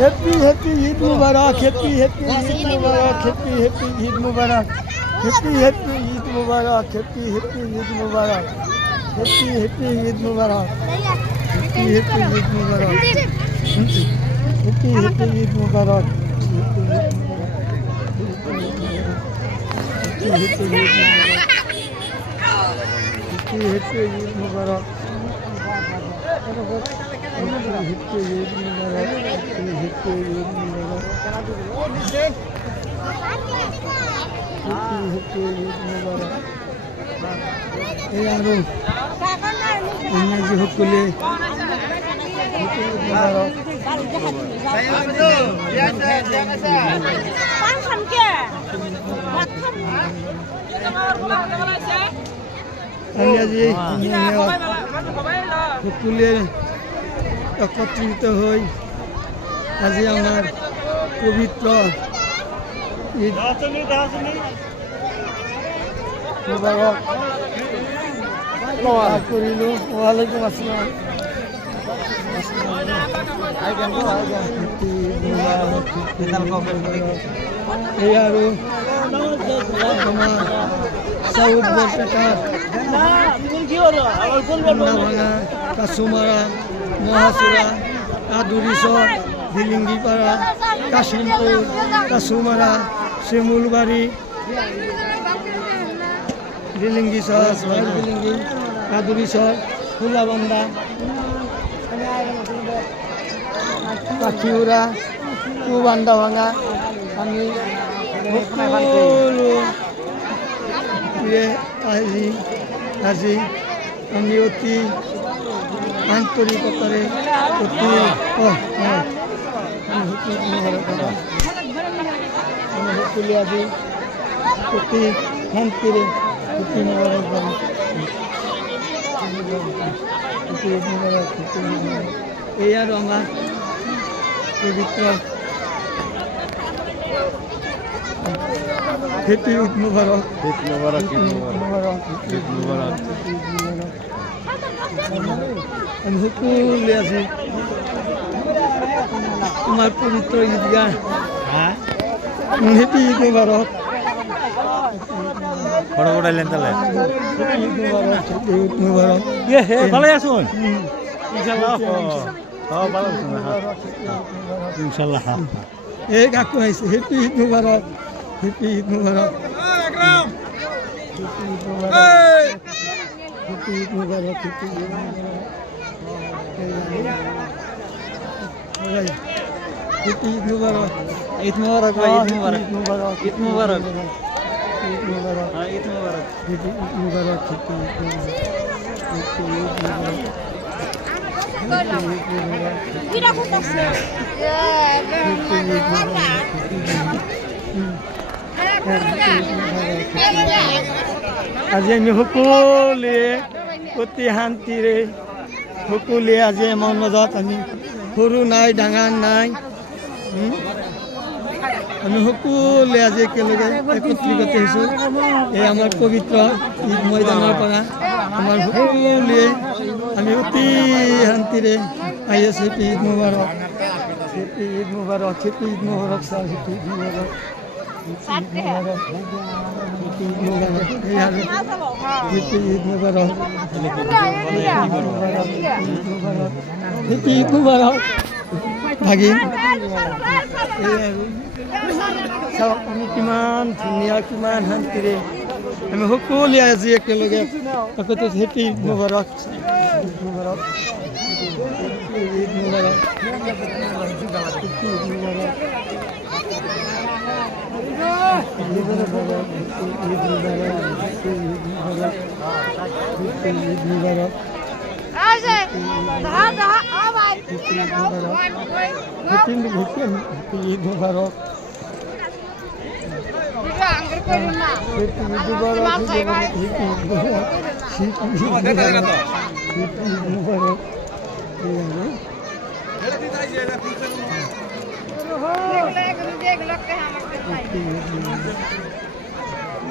Happy happy Eid মুবারক, happy happy Eid মুবারক, happy happy Eid মুবারক, happy happy Eid মুবারক, happy happy Eid মুবারক, happy happy Eid মুবারক, happy happy Eid মুবারক, happy happy Eid মুবারক, happy happy Eid মুবারক, happy Eid মুবারক, happy Eid মুবারক, happy Eid মুবারক। এই আৰু ইংৰাজী সকলে happy Eid মুবারক। আমি আজি সকলে একত্রিত হই আজি আমার পবিত্র ঈদ মুবারক করিলো। ওয়ালাইকুম আসসালাম। এই আৰু আমার সাউথ বরপেটা, ভাঙা, কাছুমারা, মহাচুরা, আদুরিচর, ভিলিঙ্গিপাড়া, কাশিমপুর, কাছুমারা, শিমুলবাড়ি, ভিলিঙ্গিচর, ভিলিঙ্গি, আদুরিচর, ফুলাবান্ধা, পাখিউরা, কুবান্ধা ভাঙা। আমি আজি আমি অতি আন্তরিকতাৰে অতি আমি সকলোৱে আজি অতি শান্তিৰে অতি মোবাৰক এই আৰু আমাৰ পবিত্ৰ হ্যাপি ঈদ মুবারক, ঈদ মুবারক, ঈদ মুবারক, ঈদ মুবারক, ঈদ মুবারক। আমি সকলে আছি আমার পবিত্র ঈদগাহ। হ্যাপি ঈদ মুবারক, ফটো উঠাইলেন তাহলে ঈদ মুবারক, ঈদ মুবারক। ভালো আছুন ইনশাল্লাহ। ভালো আছেন ইনশাল্লাহ। এই কাকু আহিছে। হ্যাপি ঈদ মুবারক, হ্যাপি ঈদ মুবারক, হ্যাপি ঈদ মুবারক, হ্যাপি ঈদ মুবারক, হ্যাপি ঈদ মুবারক, হ্যাপি ঈদ মুবারক, ঈদ মুবারক ভাই, ঈদ মুবারক, ঈদ মুবারক, ঈদ মুবারক, ঈদ মুবারক, ঈদ মুবারক, হ্যাপি ঈদ মুবারক, হ্যাপি ঈদ মুবারক, হ্যাপি ঈদ মুবারক। আজি আমি সকলোৱে অতি শান্তিৰে সকলোৱে আজি আমাৰ মাজত আমি সৰু নাই ডাঙৰ নাই, আমি সকলোৱে আজি একেলগে একত্ৰিত হৈছোঁ এই আমাৰ পবিত্ৰ ঈদ ময়দানৰ পৰা। আমাৰ সকলোৱে আমি অতি শান্তিৰে আহি আছোঁ। Happy Eid Mubarak, happy Eid Mubarak, happy Eid মুবাৰক sir, happy Eid Mubarak, happy Eid Mubarak, happy Eid মুবাৰক। এই আৰু হেপি ঈদ মুবাৰক, হেপি ঈদ মুবাৰক ভাগিন। এই আৰু চাওক আমি কিমান ধুনীয়া কিমান শান্তিৰে আমি সকলোৱে আজি একেলগে একত্ৰিত। Happy Eid Mubarak, Eid Mubarak, Eid Mubarak, happy Eid Mubarak, Eid Mubarak, Eid Mubarak, Eid Mubarak, Eid Mubarak.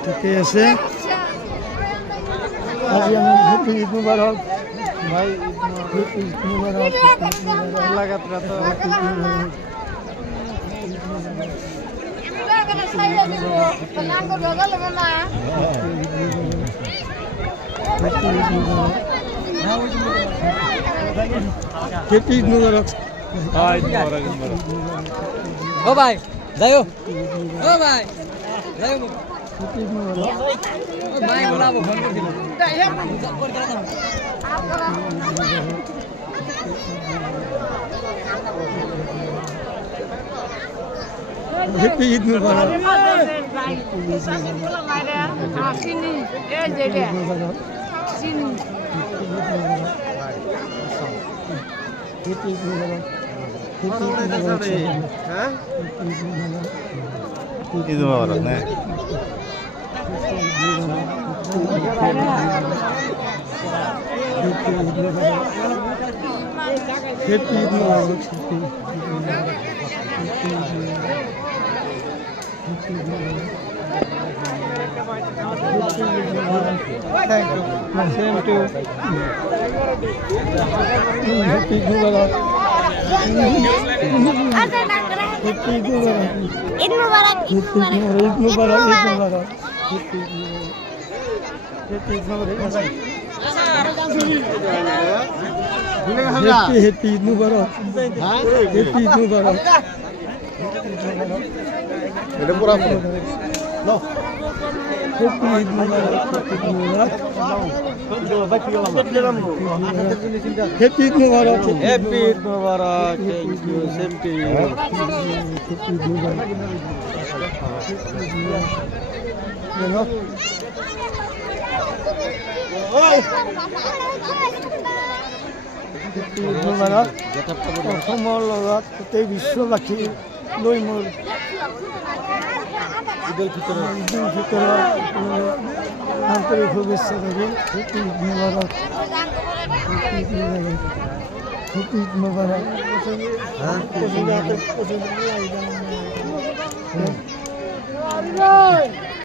ঠিকে আছে। আজি আমি হ্যাপি ঈদ মুবারক ভাই, ঈদ মুবারক, লাগাত রাত হ্যাপি ঈদ মুবারক। ও ভাই যাইও ও ভাই যাইও হ্যাপি ঈদ মুবারক। ভাই বলাবো ফোন করে দিল হ্যাপি ঈদ মুবারক। হ্যাপি ঈদ মুবারক। ঈদ মোবারক না happy Eid Mubarak. Thank you. Same to you. Happy Eid Mubarak. Happy Eid Mubarak. Eid Mubarak, Eid Mubarak. Eid Mubarak. Eid Mubarak. Happy Eid Mubarak. Happy Eid Mubarak. Happy Eid Mubarak. এটা পুরা No. Happy Eid Mubarak. Happy Eid Mubarak. Happy Eid Mubarak. Happy Eid Mubarak thank you same to you Happy Eid Mubarak. You know? Happy Eid Mubarak. অসমৰ লগত গোটেই বিশ্ববাসী লৈ মোৰ ঈদুল ফিতৰৰ আন্তৰিক শুভেচ্ছা থাকিল। Happy Eid Mubarak. Happy Eid Mubarak. Happy Eid Mubarak.